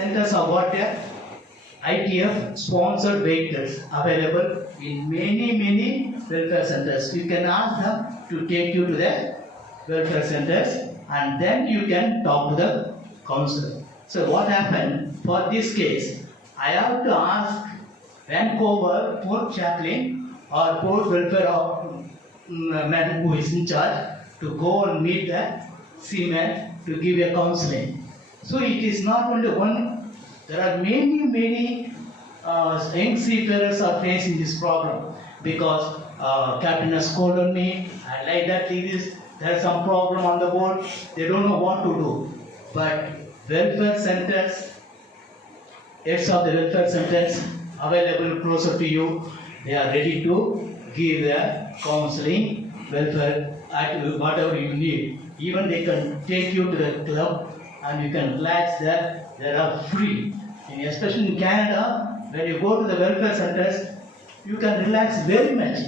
centers have got a ITF sponsored vehicles available in many welfare centers. You can ask them to take you to the welfare centers and then you can talk to the counselor. So what happened for this case? I have to ask Vancouver Port Chaplain or Port Welfare man who is in charge to go and meet the seaman to give a counseling. So it is not only one, there are many young seafarers are facing this problem because captain has called on me, I like that there is some problem on the boat, they don't know what to do. But welfare centers, heads of the welfare centers available closer to you, they are ready to give the counseling, welfare, whatever you need. Even they can take you to the club and you can relax there. They are free. And especially in Canada, when you go to the welfare centers, you can relax very much.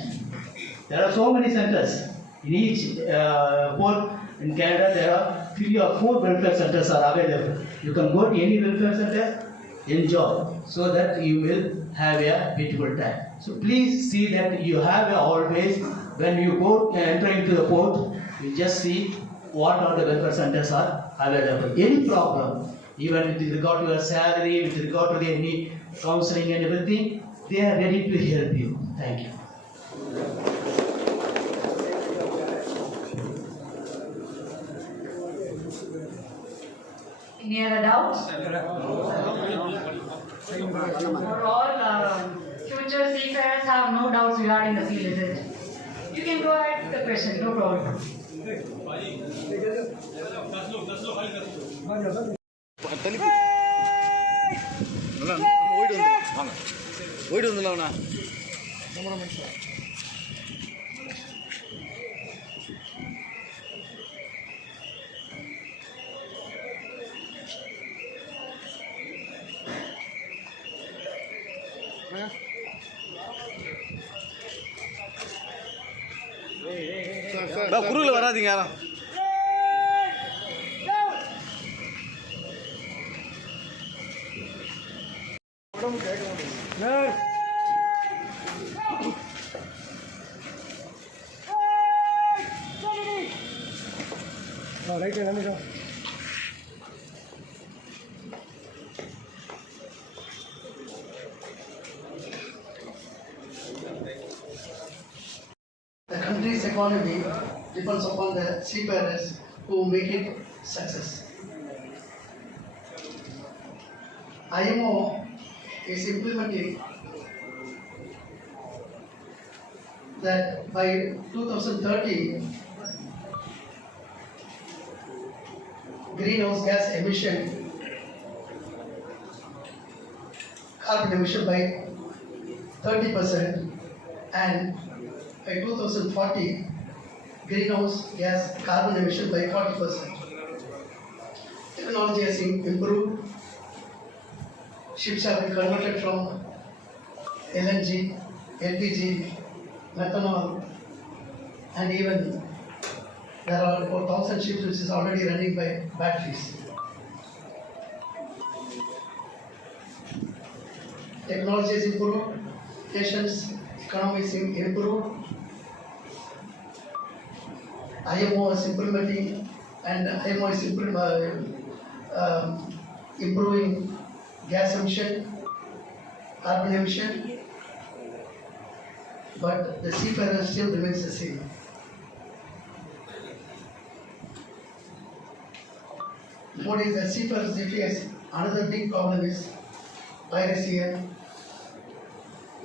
There are so many centers. In each port in Canada, there are 3 or 4 welfare centers are available. You can go to any welfare center, enjoy, so that you will have a beautiful time. So please see that you have always, when you go entering to the port, you just see what all the welfare centers are available. Any problem, even with regard to your salary, with regard to any counseling and everything, they are ready to help you. Thank you. Any other doubts? For all future seafarers have no doubts regarding the field, is it? You can go ahead with the question, no problem. குறுகில் வராதீங்க யாரும். The country's economy depends upon the seafarers who make it success. IMO is implementing that by 2030, greenhouse gas emission, carbon emission by 30%, and by 2040, greenhouse gas carbon emission by 40%. Technology has improved. Ships have been converted from LNG, LPG, methanol, and even there are about 1,000 ships which is already running by batteries. Technology has improved, nation's economy is improved. IMO is implementing, and IMO is improving gas emission, carbon emission, but the seafarer still remains the same. What is the seafarers face? Another big problem is piracy and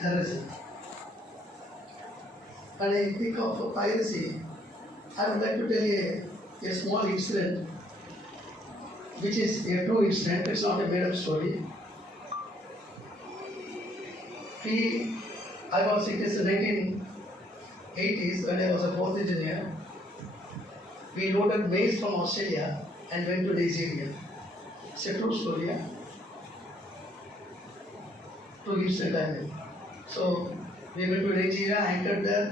terrorism. When I think of piracy, I would like to tell you a small incident, which is a true incident, it's not a made up story. I was in the 1980s when I was a fourth engineer. We loaded maize from Australia and went to Nigeria. It's a true story, yeah? True incident, I mean. So, we went to Nigeria, anchored there.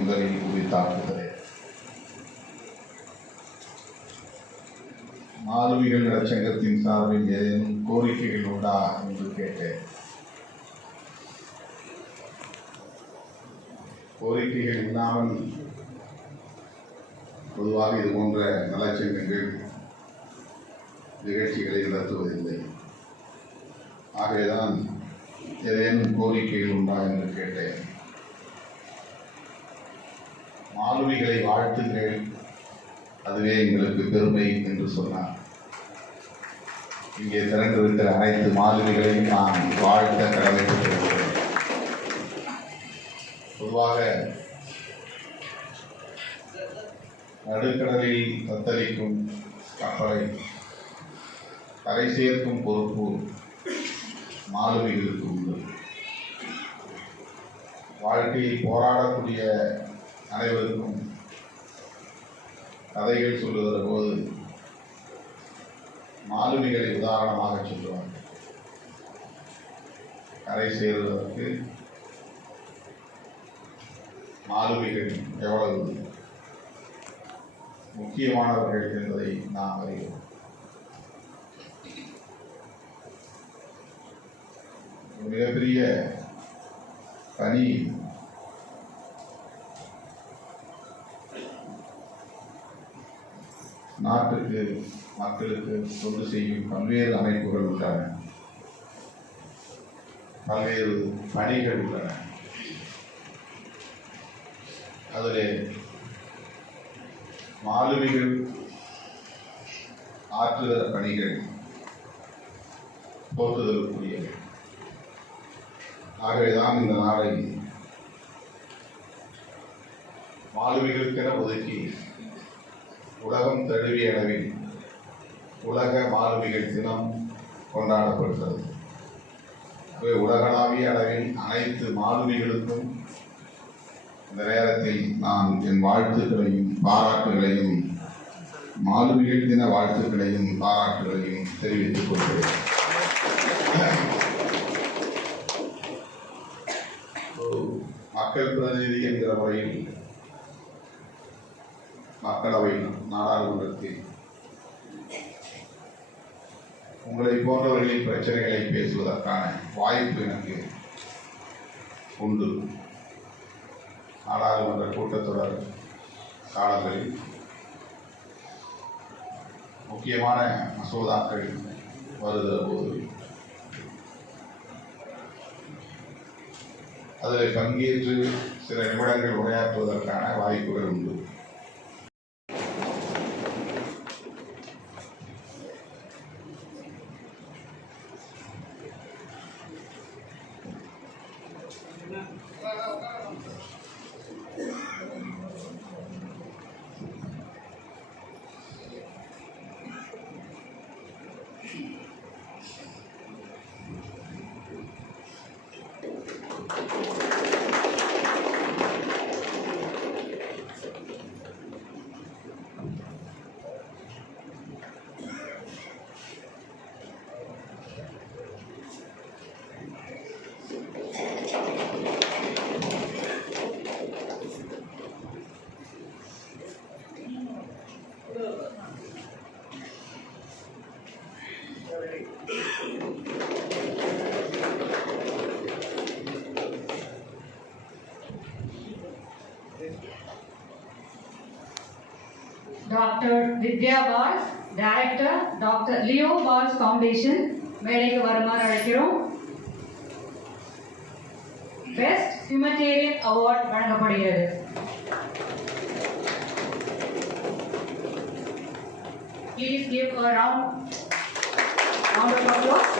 முதலில் குறித்தாக்குகிறது. மாலுமிகள் நலச்சங்கத்தின் சார்பில் ஏதேனும் கோரிக்கைகள் உண்டா என்று கேட்டேன். கோரிக்கைகள் இல்லாமல் பொதுவாக இது போன்ற நலச்சங்கங்கள் நிகழ்ச்சிகளை நடத்துவதில்லை. ஆகவேதான் ஏதேனும் கோரிக்கைகள் உண்டா என்று கேட்டேன். மாலுமிகளை வாழ்த்துங்கள், அதுவே எங்களுக்கு பெருமை என்று சொன்னார். இங்கே திரண்டிருக்கிற அனைத்து மாலுமிகளையும் நான் வாழ்த்த கடமைப்பட்டிருக்கிறேன். பொதுவாக நடுக்கடலில் தத்தளிக்கும் கப்பலை கரை சேர்க்கும் பொறுப்பு மாலுமிகளுக்கு உண்டு. வாழ்க்கையில் போராடக்கூடிய அனைவருக்கும் கதைகள் சொல்லுகிற போது மாலுமிகளை உதாரணமாக சொல்லுவார்கள். கரை சேருவதற்கு மாலுமிகள் எவ்வளவு முக்கியமானவர்கள் என்பதை நாம் அறிவோம். மிகப்பெரிய பணி நாட்டுக்கு மக்களுக்கு தொண்டு செய்யும் பல்வேறு அமைப்புகள் உள்ளன, பல்வேறு பணிகள் உள்ளன. அதிலே மாலுமிகள் ஆற்றுகிற பணிகள் போற்றுதலுக்குரியவை. ஆகவேதான் இந்த நாளை மாலுமிகளுக்கென ஒதுக்கி உலகம் தழுவிய அளவில் உலக மாலுமிகள் தினம் கொண்டாடப்படுகிறது. உலகளாவிய அளவில் அனைத்து மாலுமிகளுக்கும் இந்த நேரத்தில் நான் என் வாழ்த்துக்களையும் பாராட்டுகளையும், மாலுமிகள் தின வாழ்த்துக்களையும் பாராட்டுகளையும் தெரிவித்துக் கொள்கிறேன். மக்கள் பிரதிநிதி என்கிற முறையில் மக்களவை நாடாளுமன்றத்தில் உங்களை போன்றவர்களின் பிரச்சனைகளை பேசுவதற்கான வாய்ப்பு எனக்கு உண்டு. நாடாளுமன்ற கூட்டத்தொடர் காலங்களில் முக்கியமான மசோதாக்கள் வருகிற போது அதில் பங்கேற்று சில நிமிடங்கள் உரையாற்றுவதற்கான வாய்ப்புகள் உண்டு. Dr. Vidya Bals, Director, Dr. Leo Bals Foundation, மேடைக்கு வருமாறு அழைக்கிறோம். Best Humanitarian Award வழங்கப்படுகிறது. Please give a round of applause.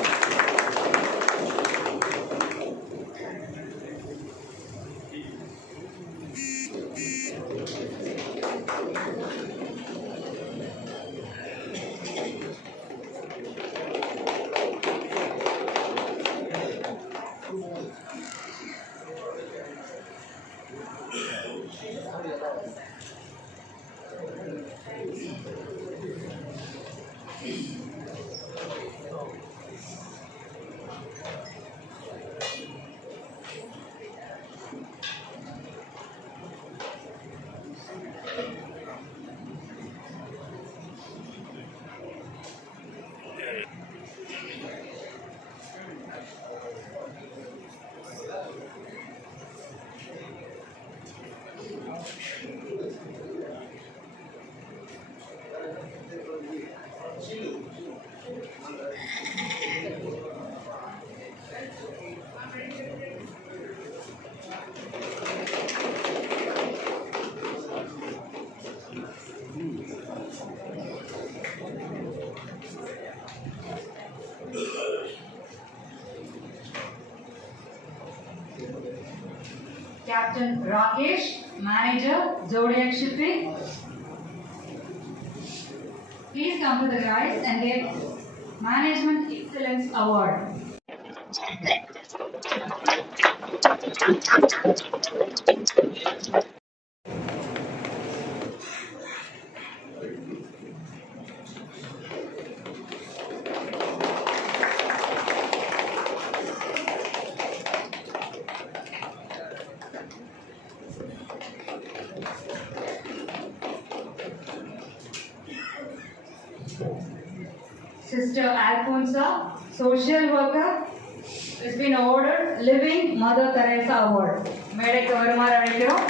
Captain Rakesh, Manager, Zodiac Shipping. Please come to the guys and get Management Excellence Award. Sister Alfonsa, Social Worker, has been awarded Living Mother Teresa Award. மேடைக்கு வருமாறு அழைக்கிறோம்.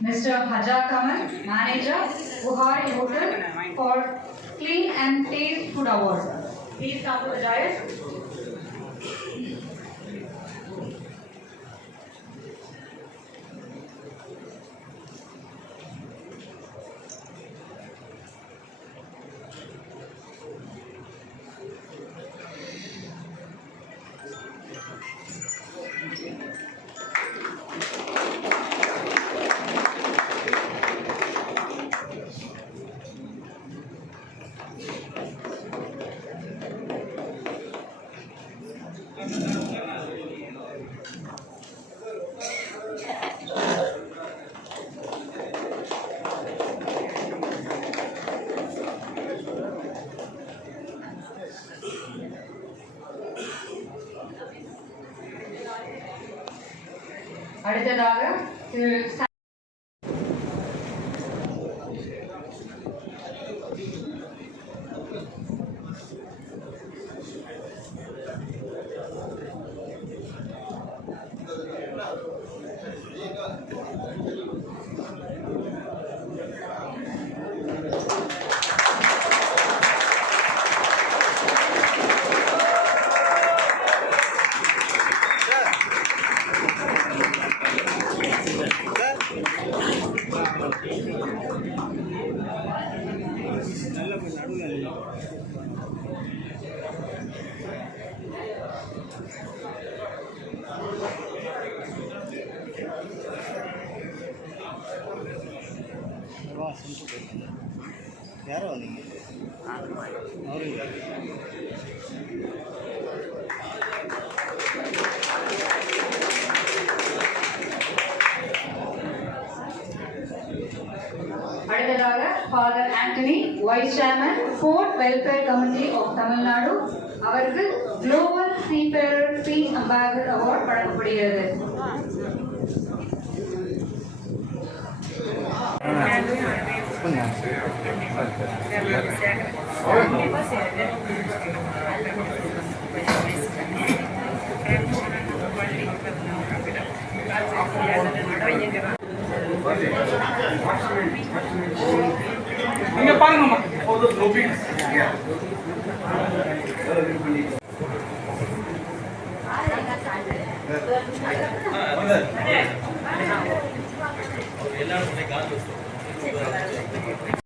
Mr. Haja Kamal, Manager, Buhari Hotel, for Clean and Taste Food Award. Please come to the dais. அடுத்ததாக திரு நல்ல நடுவில் யாரோ நீங்கள் அவருங்க அடுத்ததாக father Antony, vice chairman port welfare committee of Tamil Nadu, அவருக்கு global seafarer peace ambassador award வழங்கப்படுகிறது. இங்க பாருங்கம்மா.